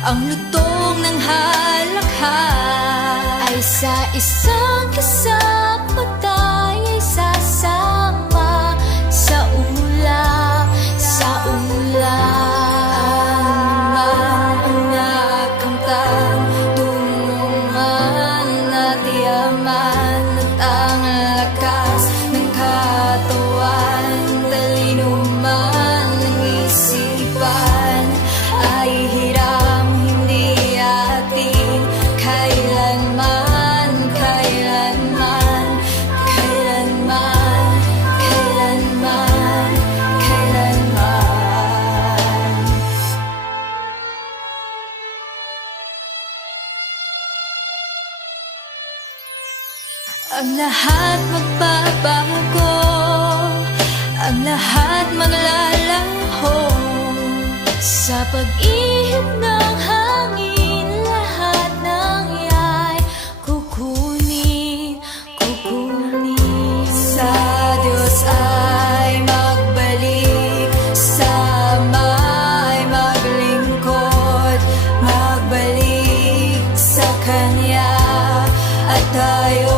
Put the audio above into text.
Ang lutong ng halakha ay sa isang kasama tayo'y sasama sa ulap, sa ulap. Ang nakamtan, tumuman at yaman at ang lakas ng katawan, talino man ng isipan ay hiram hindi atin kailanman, kailanman, kailanman, kailanman, kailanman. Ang lahat magbabago, ang lahat maglalaho sa pag-ihip ng hangin. Lahat ng iya'y kukunin, kukunin. Sa Diyos ay magbalik, sa Ama ay maglingkod, magbalik sa Kanya at tayo